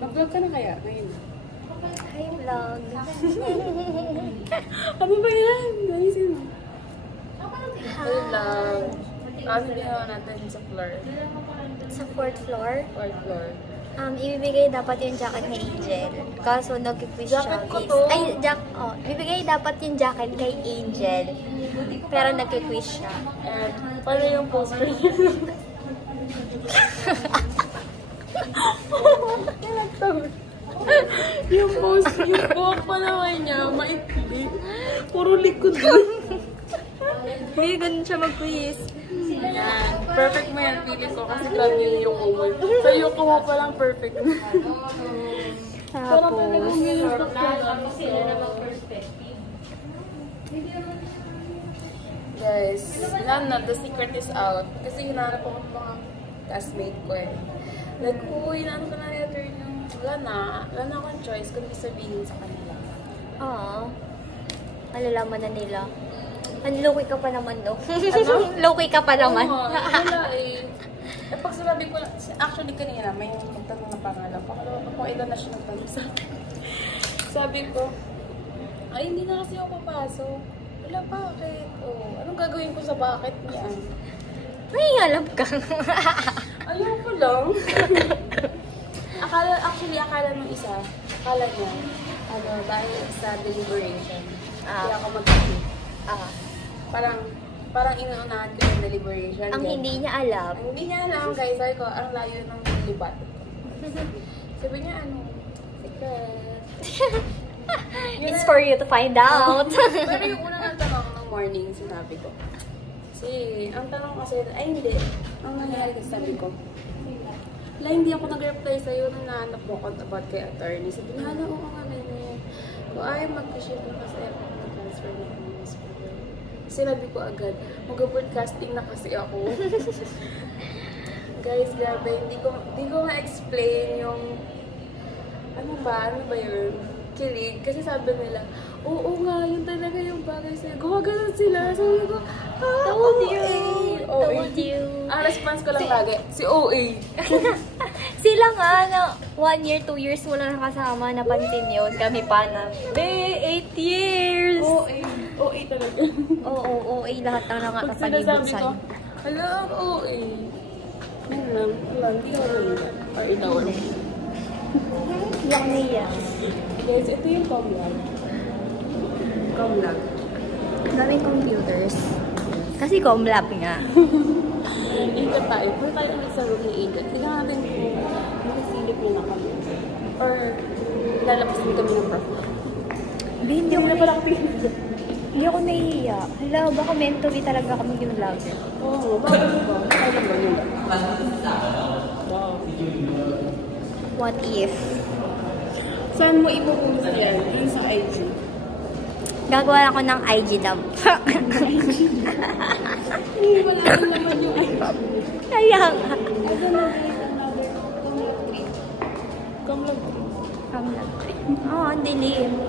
Mag-vlog ka na kaya ngayon? Hi, vlog. Ano ba yan? Naisin mo. Hi, vlog. Ano ginawa natin sa floor? Sa 4th floor? 4th floor. Ibibigay dapat yung jacket ni Angel. Kaso nag-quiz siya. Jacket ko to. Ay, ibibigay dapat yung jacket kay Angel. Pero nag-quiz siya. And, paano yung poster niya? Yung post, yung buhok pa naman niya, maikli. Puro likod doon. Hindi, ganun siya mag-quiz. Yan. Perfect mo yan, feeling ko. Kasi grabe yung yuko mo. Sa yuko mo pa lang perfect na. Parang talagang minusok ko lang. Guys, the secret is out. Kasi hinahanap ako ng mga classmate ko eh. Like, uy, naano ko na letter yung wala na akong choice kundi sabihin sa kanila. Oo. Malalaman na nila. Low-key ka pa naman, no? Ano? Low-key ka pa naman. Oo, wala eh. Eh, pag sinabi ko, actually kanina, may magtanong na pangalan. Pakalawa pa kung ilan na siya nagtanong sa akin. Sabi ko, ay, hindi na kasi ako papasok. Wala, bakit? Oh, anong gagawin ko sa bakit niya? May alam ka. Ayaw ko lang. Akala nung isa, akala niya, dahil sa deliberation. Kaya ako mag-isip. Parang inuunahan ko yung deliberation. Ang hindi niya alam. Ang hindi niya alam, guys. Sabi ko, ang layo ng libat. Sabi niya, secret. It's for you to find out. Pero yung una na tanong ng morning, sinabi ko. Kasi, ang tanong kasi, ay hindi. Ang nangyari kasi sabi ko, hindi ako nag-reply sa'yo nung nahanap mo about kay attorney. Sabi niya, oo nga ganyan. Kung ayaw mag-shift na kasi ako mag-transfer na ako ng school. Sinabi ko agad, mag-broadcasting na kasi ako. Guys, grabe, hindi ko ma-explain yung, ano ba yun? Kilig. Kasi sabi nila, oo nga, yun talaga yung bagay sa'yo. Gumagalan sila. Sabi ko, Told you. Ang response ko lang lagi, si OA. Sila nga, 1 year, 2 years mo lang nakasama, napansin yun. Kami pa na, 8 years! OA talaga. Oo, OA lahat ng nakakapalibot sa'yo. Hello, OA. Yan lang. Hindi ako nila. Or ikaw lang. Hindi ako naiya. Guys, ito yung Comlag. Daming computers. Kasi Comlab nga. Ikot tayo. Pwede tayo ulit sa room ni Ikot. Tignan natin kung makasilip nyo na kami. Or lalabas din kami ng prof. Hindi ako nahihiya. Hala, baka meant to be talaga kami yung vlogger. Oo, bakit ba? Kailan ba nila? Wow. What if? Saan mo ipupunta yan? Dun sa IG? Gagawa ako ng IG dump. Wala naman yung IG. Kaya nga. Comlab. Oo, ang dilim.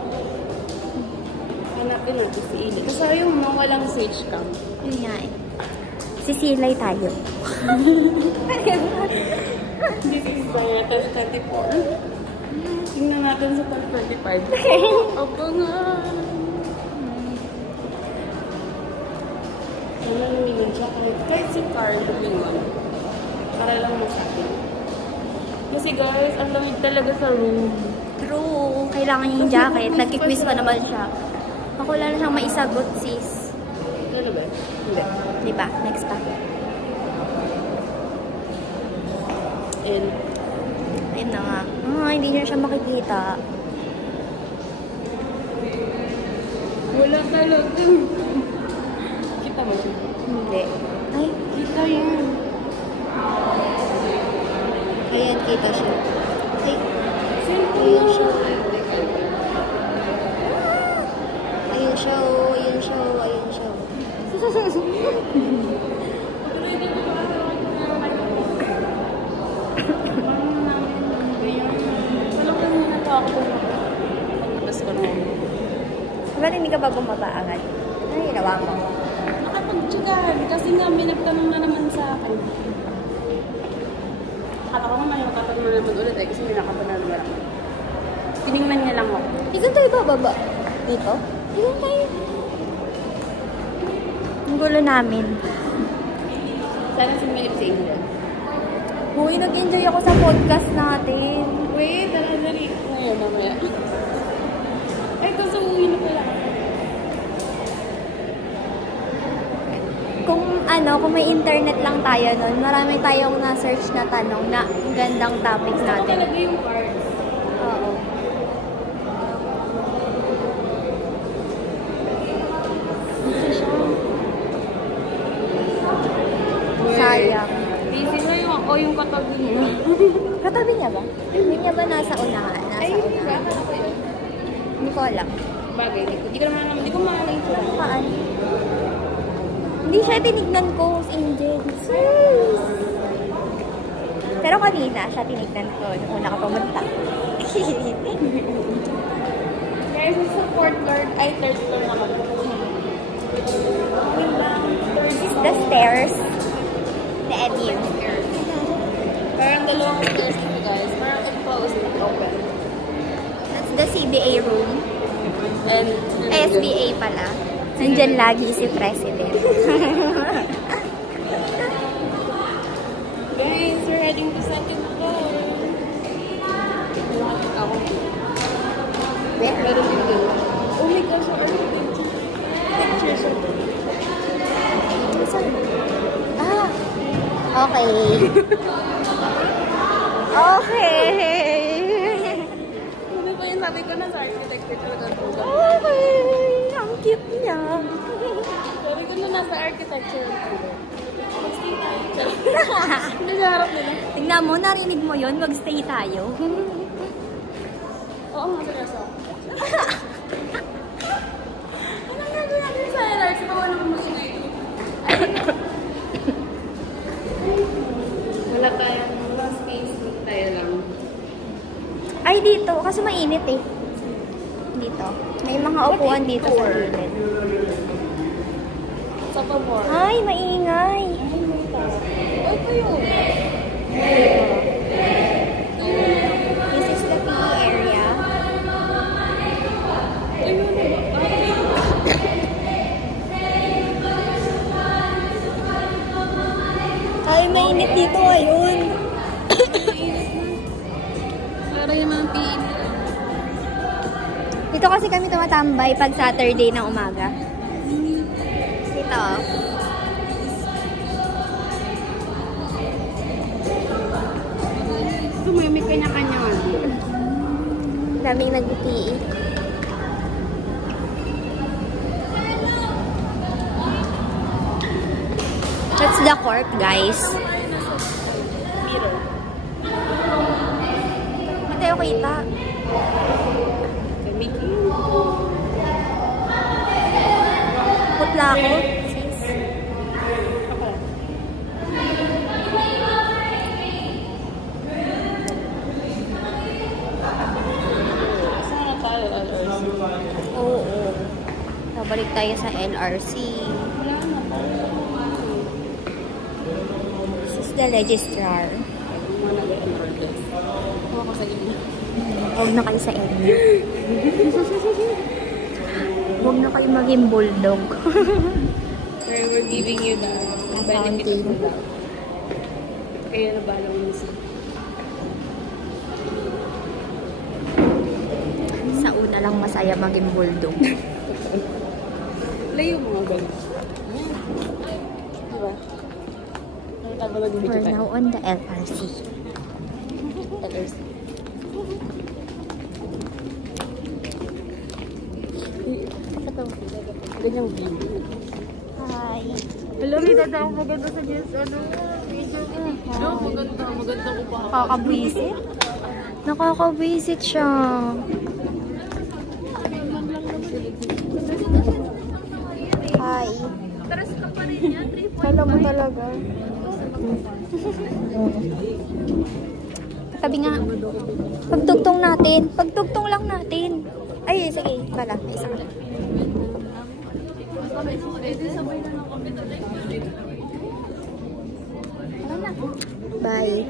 Hanapin natin si Ili. Kasi yung mga walang sage cam. Yun nga eh. Sisilay tayo. This is test 24. Tingnan natin sa test 25. Opo nga. Ano namin siya kahit si Carl Domingon. Para lang masabi. Kasi guys, ang lamig talaga sa room. True. Kailangan niya yung jacket. Nagkiquiz pa naman siya. Ako lang siyang maisagot, sis. Ano ba? Hindi. Diba? Next pa. And Ayun na nga. Hindi niya siya makikita. wala talaga. Kita mo siya? Hindi. Ay, Kita yan. ayan, kita siya. Ay, Cellphone ayan mo. siya. Ayun siya, oh. Ayun siya, oh. Ayun siya, oh. Ba't hindi ka ba bumaba agad? Ano ginawa mo? Nakapag-tsugahan kasi nga may nagtanong na naman sa akin. Akala ko nga may nakatanong na naman ulit kasi may nakatanong na naman. Ikan tayo bababa. Dito? Ikan tayo. Ang gulo namin. Sana sumilip si Angel. Uy, nag-enjoy ako sa podcast natin. Wait, dali. Ngayon, mamaya. Ay, kasi uwi na pala. Kung may internet lang tayo nun, marami tayong na-search na tanong na gandang topics Gusto ko natin. talaga yung cards. Oo. Sayang. Busy na yung ako yung katabi niya. Katabi niya ba? Hindi niya ba nasa unahan? Nasa Ay, unahan. akala ko yun. Hindi ko alam. Bagay, hindi ko makakala yung sila. Saan? Hindi siya tinignan ko, si Angel. Sus! Pero kanina, siya tinignan ko nung una ka pumunta. Guys, sa fourth floor, ay third floor na kami. This is the stairs. The MU. Parang dalawang stairs dito guys. Parang enclosed and open. That's the CBA room. And SBA pala. Nandyan lagi si President. guys, we're heading to second floor. Ako. Meron din dun. Oh my gosh, our pictures. Ah, okay. Okay. Ano ba yung sabi ko na sa architecture talaga? Okay. Ang cute niya. Sabi ko na nasa architecture. Hindi sa harap nila. Tingnan mo, narinig mo yun, mag-stay tayo. Oo nga, seryoso. Anong gagawin natin sa LR? Sa bawal naman maingay. Wala tayong space. Tayo lang. Ay, dito. Kasi mainit eh. Dito. May mga upuan dito sa gilid. Sa pabor. Ay, maingay. Ay, pa yun. This is the PE area. Ayun na ba? Ay, mainit dito ayun. Para yung mga PE. Dito kasi kami tumatambay pag Saturday ng umaga. Dito. Ito may kanya-kanya nga. Daming nag-PE. That's the court, guys. Mirror. Hindi tayo kita. Kay Mickey. Putla ako. Sis. Ako. Saan na tayo, LRC? Oo. Nabalik tayo sa LRC. Wala na tayo. This is the registrar. Mga nag-enroll din. Huwag ko sa gilid. Huwag na kayo sa MU. Huwag na kayo maging bulldog. We're giving you the benefit of the doubt. Kaya na ba lang mo Sa una lang masaya maging bulldog. Layo mo nga ganun. Diba? We're now on the LRC. LRC. Ganyang view. Hi. Hello, may dadaan maganda sa Diyos. Ano? Maganda ko pa. Nakakabwisit? Nakakabwisit siya. Hi. Kala mo talaga. Sabi nga, pagtugtong natin. Pagtugtong lang natin. Ay, sige. Pala, may isa. Bye.